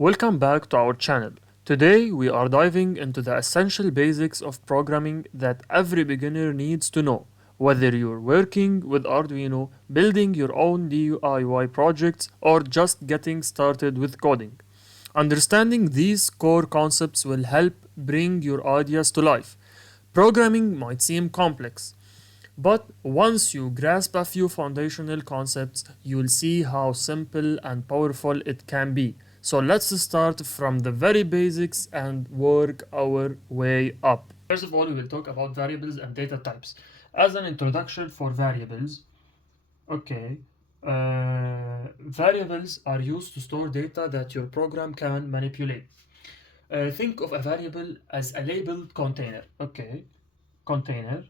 Welcome back to our channel. Today we are diving into the essential basics of programming that every beginner needs to know. Whether you're working with Arduino, building your own DIY projects, or just getting started with coding. Understanding these core concepts will help bring your ideas to life. Programming might seem complex, but once you grasp a few foundational concepts, you'll see how simple and powerful it can be. So let's start from the very basics and work our way up. First of all, we will talk about variables and data types. As an introduction for variables, okay, variables are used to store data that your program can manipulate. Think of a variable as a labeled container, okay, container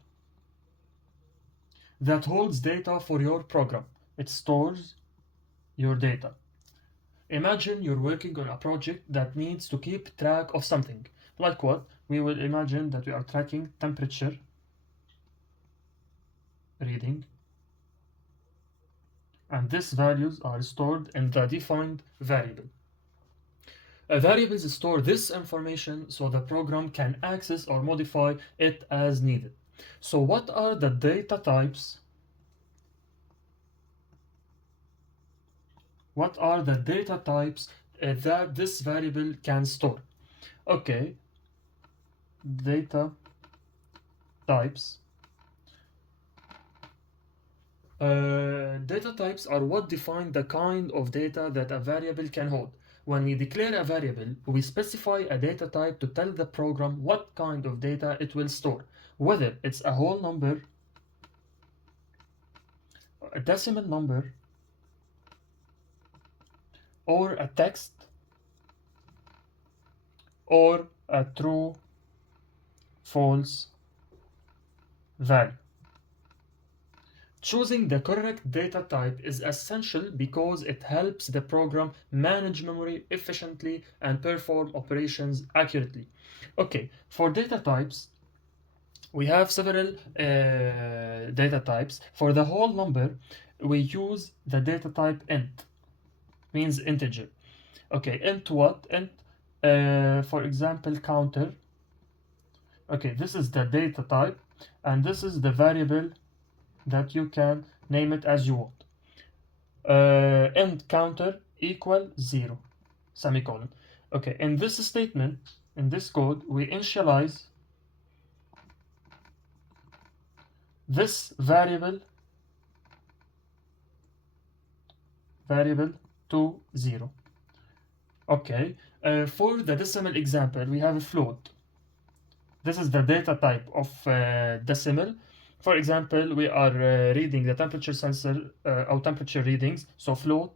that holds data for your program. It stores your data. Imagine you're working on a project that needs to keep track of something. Like what? We will imagine that we are tracking temperature reading, and these values are stored in the defined variable. Variables store this information so the program can access or modify it as needed. So what are the data types? What are the data types that this variable can store? Okay, data types. Data types are what define the kind of data that a variable can hold. When we declare a variable, we specify a data type to tell the program what kind of data it will store, whether it's a whole number, a decimal number, or a text, or a true, false value. Choosing the correct data type is essential because it helps the program manage memory efficiently and perform operations accurately. Okay, for data types, we have several data types. For the whole number, we use the data type int, means integer. Okay, int what? Int, for example, counter. Okay, this is the data type, and this is the variable that you can name it as you want. Int counter equal 0, semicolon. Okay, in this statement, in this code, we initialize this variable to 0. Okay, for the decimal example, we have a float. This is the data type of decimal. For example, we are reading the temperature sensor or temperature readings. So float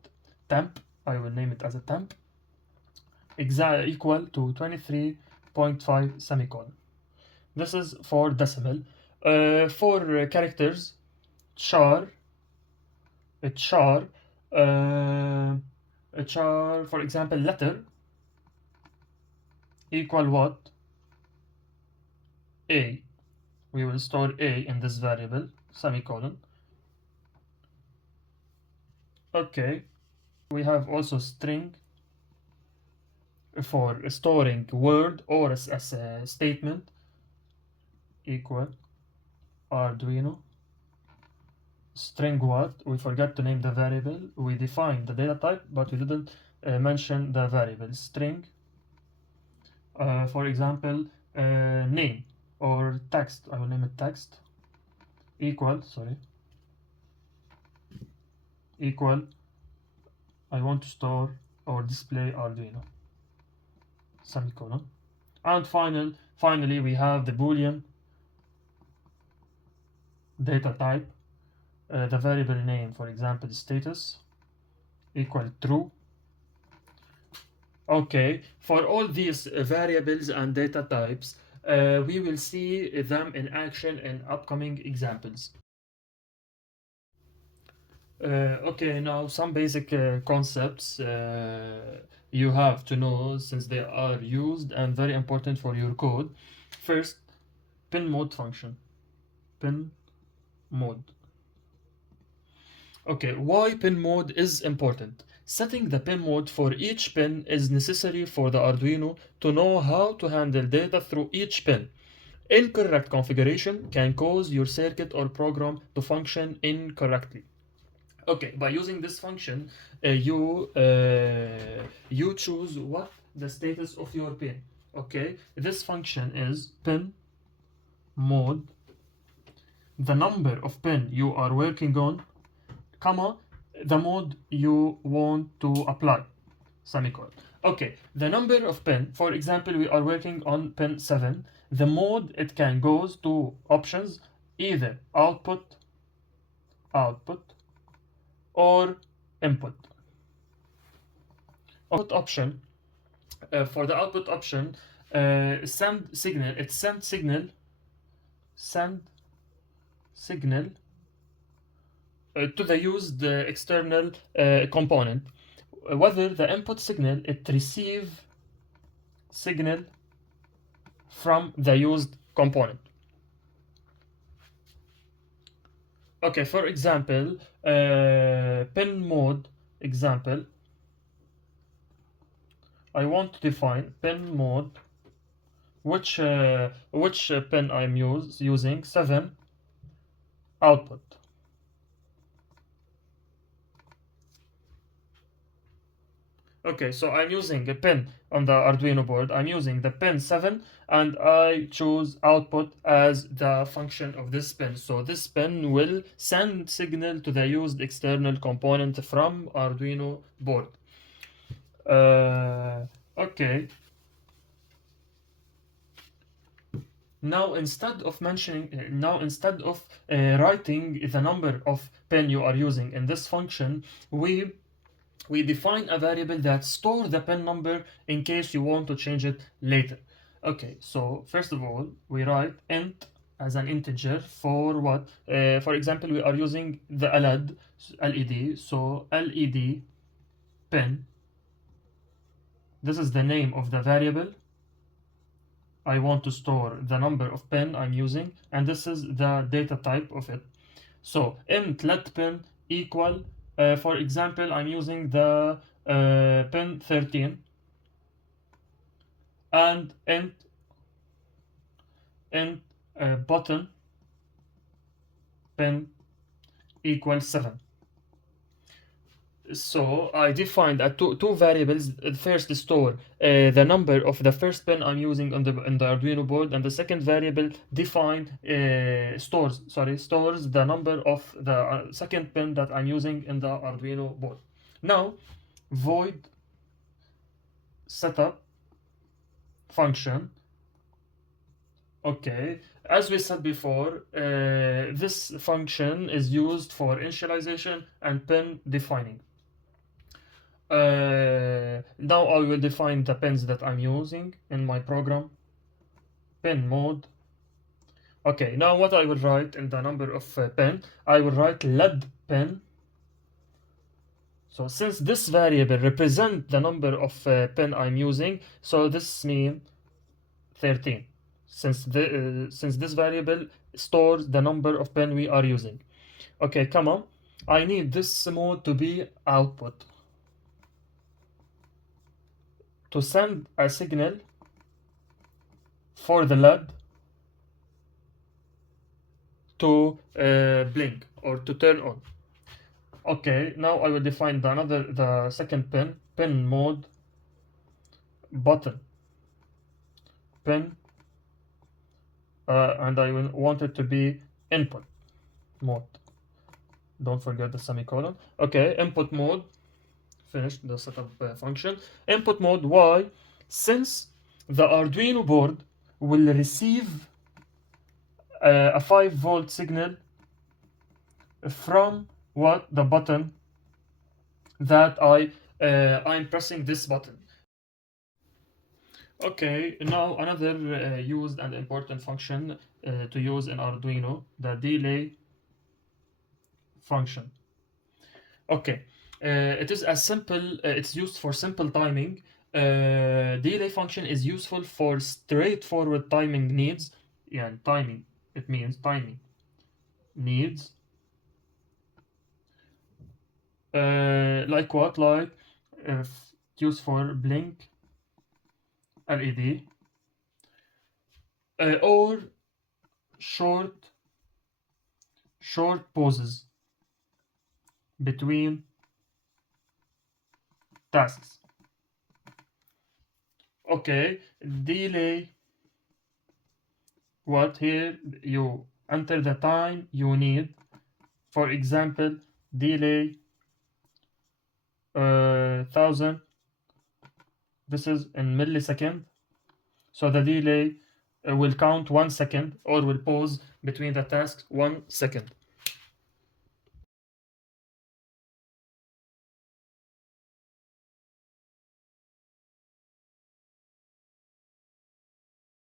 temp, I will name it as a temp, equal to 23.5 semicolon. This is for decimal. For characters, char, a char, for example, letter equal what? A. We will store A in this variable, semicolon. Okay, we have also string for storing word or as a statement equal Arduino string what? We forgot to name the variable. We defined the data type, but we didn't mention the variable string. For example, name or text. I will name it text equal, sorry, equal, I want to store or display Arduino, semicolon. And finally, we have the Boolean data type, the variable name, for example, status equal true. Okay, for all these variables and data types, we will see them in action in upcoming examples. Okay, now some basic concepts you have to know since they are used and very important for your code. First, pinMode function. pinMode. Okay, why pinMode is important? Setting the pin mode for each pin is necessary for the Arduino to know how to handle data through each pin. Incorrect configuration can cause your circuit or program to function incorrectly. Okay, by using this function, you choose what the status of your pin. Okay, this function is pin mode, the number of pin you are working on, comma, the mode you want to apply, semicolon. Okay, the number of pin, for example, we are working on pin 7. The mode, it can goes to options, either output, or input. Output option, for the output option, send signal, it's send signal to the used external component, whether the input signal it receive signal from the used component. Okay, for example, pin mode example, I want to define pin mode, which pin I'm using, 7 output. Okay, so I'm using a pin on the Arduino board. I'm using the pin 7, and I choose output as the function of this pin. So this pin will send signal to the used external component from Arduino board. Okay. Now instead of writing the number of pin you are using in this function, we define a variable that store the pin number in case you want to change it later. Okay, so first of all, we write int as an integer for what? For example, we are using the LED, so LED pin. This is the name of the variable. I want to store the number of pin I'm using, and this is the data type of it. So int let pin equal, for example, I'm using the pin 13, and int button pin equals 7. So I defined two variables. First, store the number of the first pin I'm using on the Arduino board, and the second variable stores the number of the second pin that I'm using in the Arduino board. Now, void setup function. Okay, as we said before, this function is used for initialization and pin defining. Now I will define the pins that I'm using in my program. Pin mode. Okay, now what I will write in the number of pin, I will write LED pin. So since this variable represent the number of pin I'm using, so this means 13. Since this variable stores the number of pin we are using. Okay, come on. I need this mode to be output, to send a signal for the LED to blink or to turn on. Okay, now I will define the second pin mode button pin, and I will want it to be input mode. Don't forget the semicolon. Okay, input mode. Finished the setup function. Input mode. Why? Since the Arduino board will receive a 5-volt signal from the button that I'm pressing this button. Okay, now another used and important function to use in Arduino, the delay function. Okay, it is as simple. It's used for simple timing. Delay function is useful for straightforward timing needs. Yeah, timing. It means timing needs. Like what? Like if used for blink LED, or short pauses between tasks. Okay, delay. What here? You enter the time you need. For example, delay 1000. This is in millisecond. So the delay will count 1 second, or will pause between the tasks 1 second.